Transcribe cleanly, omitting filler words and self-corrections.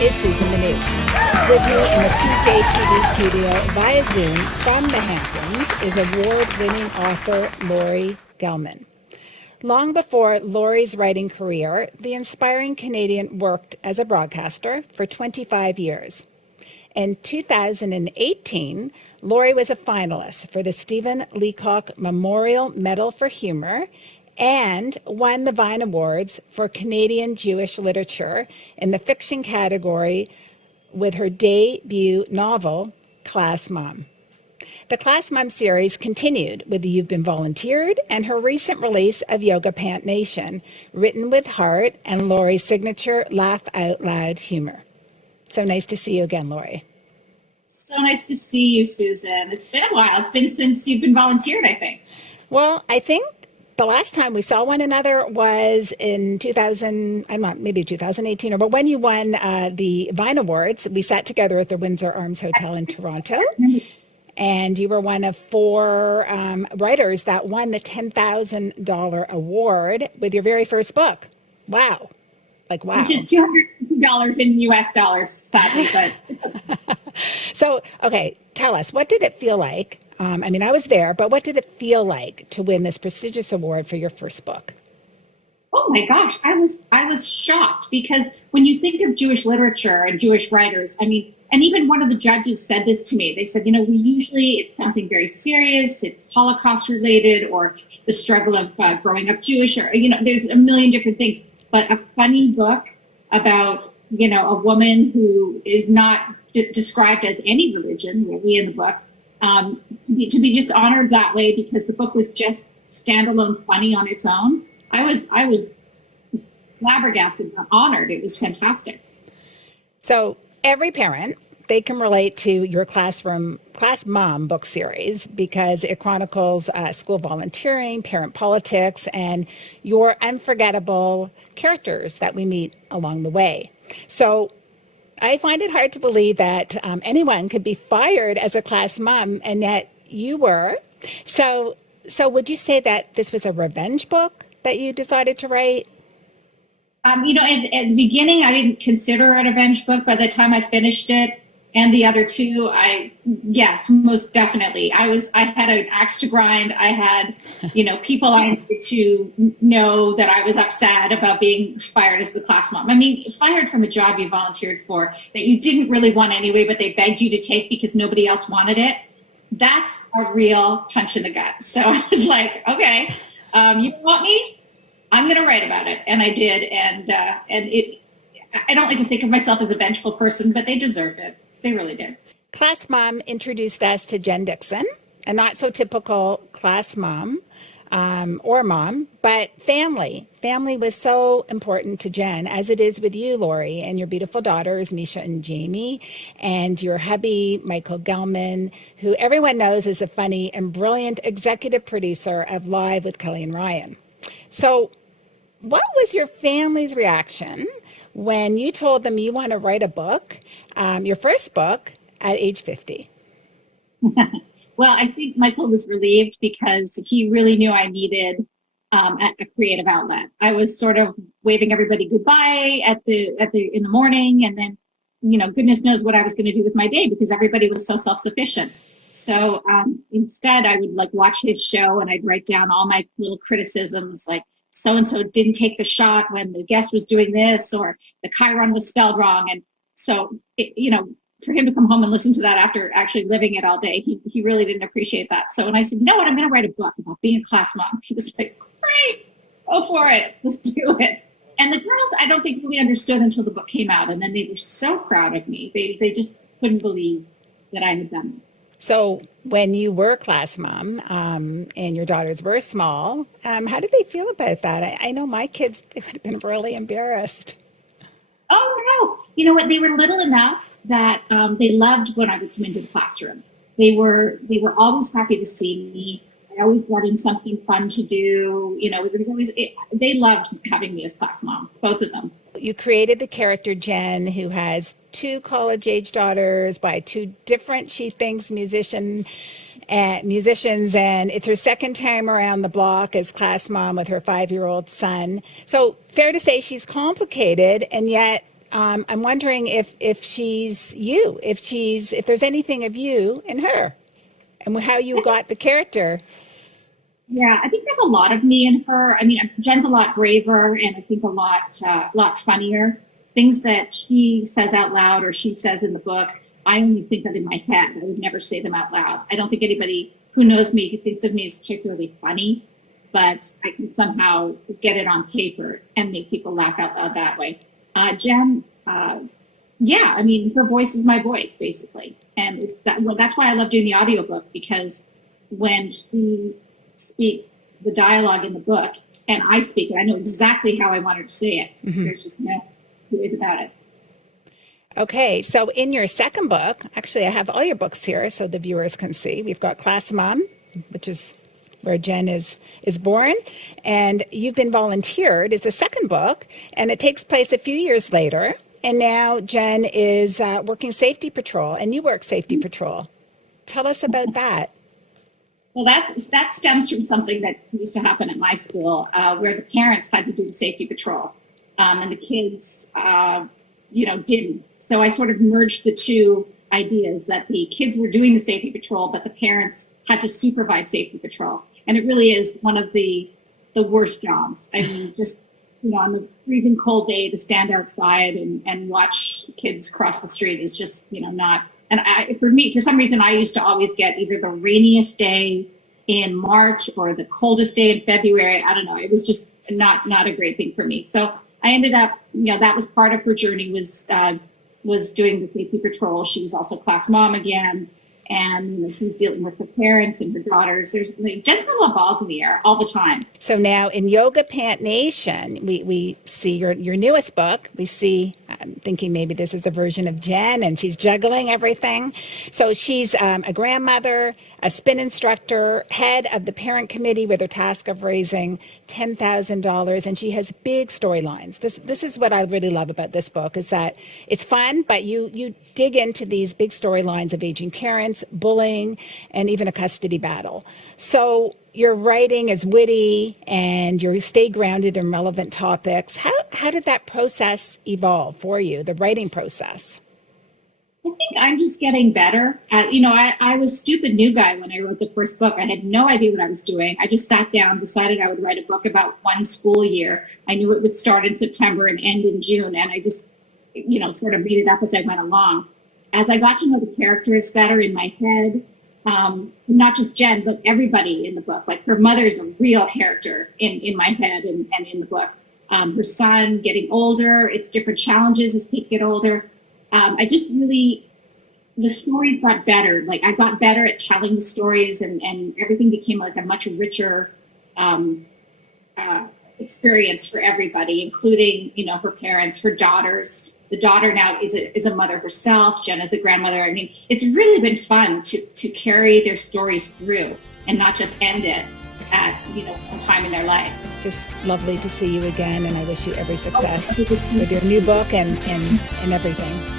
is Susan Minuk. With me in the CJTV studio via Zoom from the Hamptons is award-winning author Laurie Gelman. Long before Laurie's writing career, the inspiring Canadian worked as a broadcaster for 25 years. In 2018, Laurie was a finalist for the Stephen Leacock Memorial Medal for Humor and won the Vine Awards for Canadian Jewish Literature in the fiction category with her debut novel, Class Mom. The Class Mom series continued with the You've Been Volunteered and her recent release of Yoga Pant Nation, written with heart and Laurie's signature laugh out loud humor. So nice to see you again, Laurie. So nice to see you, Susan. It's been a while. It's been since you've been volunteered, I think. Well, I think the last time we saw one another was in 2018, but when you won the Vine Awards, we sat together at the Windsor Arms Hotel in Toronto. And you were one of 4 writers that won the $10,000 award with your very first book. Wow. Wow. Which is $250 in US dollars, sadly. But So, okay, tell us, what did it feel like? I was there, but what did it feel like to win this prestigious award for your first book? oh my gosh, I was shocked because when you think of Jewish literature and Jewish writers, and even one of the judges said this to me. They said, we usually, it's something very serious, it's Holocaust related, or the struggle of growing up Jewish, or, there's a million different things. But a funny book about, a woman who is not described as any religion really in the book, to be just honored that way because the book was just standalone funny on its own. I was flabbergasted, honored. It was fantastic. So every parent, they can relate to your Class Mom book series because it chronicles school volunteering, parent politics, and your unforgettable characters that we meet along the way. So I find it hard to believe that anyone could be fired as a class mom, and yet you were. So would you say that this was a revenge book that you decided to write? At the beginning, I didn't consider it a revenge book. By the time I finished it, and the other two, yes, most definitely. I had an axe to grind. I had, people I needed to know that I was upset about being fired as the class mom. Fired from a job you volunteered for that you didn't really want anyway, but they begged you to take because nobody else wanted it. That's a real punch in the gut. So I was like, okay, you want me? I'm going to write about it. And I did. And I don't like to think of myself as a vengeful person, but they deserved it. They really did. Class Mom introduced us to Jen Dixon, a not so typical class mom or mom, but family. Family was so important to Jen, as it is with you, Laurie, and your beautiful daughters, Misha and Jamie, and your hubby, Michael Gelman, who everyone knows is a funny and brilliant executive producer of Live with Kelly and Ryan. So what was your family's reaction when you told them you want to write a book, your first book, at age 50? Well, I think Michael was relieved because he really knew I needed a creative outlet. I was sort of waving everybody goodbye in the morning, and then, goodness knows what I was going to do with my day because everybody was so self-sufficient. So instead, I would watch his show and I'd write down all my little criticisms, like so-and-so didn't take the shot when the guest was doing this, or the chyron was spelled wrong. And so, for him to come home and listen to that after actually living it all day, he really didn't appreciate that. So when I said, you know what, I'm going to write a book about being a class mom, he was like, great, go for it, let's do it. And the girls, I don't think really understood until the book came out. And then they were so proud of me. They just couldn't believe that I had done it. So when you were class mom and your daughters were small, how did they feel about that? I know my kids, they would have been really embarrassed. Oh, no. You know what? They were little enough that they loved when I would come into the classroom. They were always happy to see me. I always brought in something fun to do. They loved having me as class mom, both of them. You created the character Jen, who has 2 college-age daughters by 2 different, she thinks, musicians, and it's her second time around the block as class mom with her 5-year-old son. So fair to say she's complicated, and yet I'm wondering if she's you, if there's anything of you in her, and how you got the character. Yeah, I think there's a lot of me in her. I mean, Jen's a lot braver and I think a lot funnier. Things that she says out loud or she says in the book, I only think that in my head. I would never say them out loud. I don't think anybody who knows me who thinks of me as particularly funny, but I can somehow get it on paper and make people laugh out loud that way. Jen, yeah, I mean, her voice is my voice basically, and that's why I love doing the audiobook because when she speaks the dialogue in the book and I speak it, I know exactly how I want her to say it. There's just no two ways about it. Okay, so in your second book, actually, I have all your books here so the viewers can see. We've got Class Mom, which is where Jen is born, and You've Been Volunteered is the second book, and it takes place a few years later. And now Jen is working safety patrol, and you work safety patrol. Tell us about that. Well, that stems from something that used to happen at my school, where the parents had to do the safety patrol, and the kids, didn't. So I sort of merged the two ideas that the kids were doing the safety patrol, but the parents had to supervise safety patrol, and it really is one of the worst jobs. I mean, just on the freezing cold day to stand outside and watch kids cross the street is just not. And for some reason, I used to always get either the rainiest day in March or the coldest day in February. I don't know. It was just not a great thing for me. So I ended up, that was part of her journey was doing the safety patrol. She was also class mom again. And she's dealing with her parents and her daughters. Jen's got a lot of balls in the air all the time. So now in Yoga Pant Nation, we see your newest book. We see, I'm thinking maybe this is a version of Jen and she's juggling everything. So she's a grandmother, a spin instructor, head of the parent committee with her task of raising $10,000. And she has big storylines. This is what I really love about this book is that it's fun, but you dig into these big storylines of aging parents, bullying, and even a custody battle. So your writing is witty and you stay grounded in relevant topics. How did that process evolve for you, the writing process? I think I'm just getting better. I was stupid new guy when I wrote the first book. I had no idea what I was doing. I just sat down, decided I would write a book about one school year. I knew it would start in September and end in June. And I just, sort of made it up as I went along. As I got to know the characters better in my head, not just Jen, but everybody in the book. Like her mother's a real character in my head and in the book. Her son getting older, it's different challenges as kids get older. I just really, the stories got better. Like I got better at telling the stories and everything became like a much richer experience for everybody, including, her parents, her daughters. The daughter now is a mother herself. Jen is a grandmother. I mean, it's really been fun to carry their stories through and not just end it at, a time in their life. Just lovely to see you again, and I wish you every success with your new book and everything.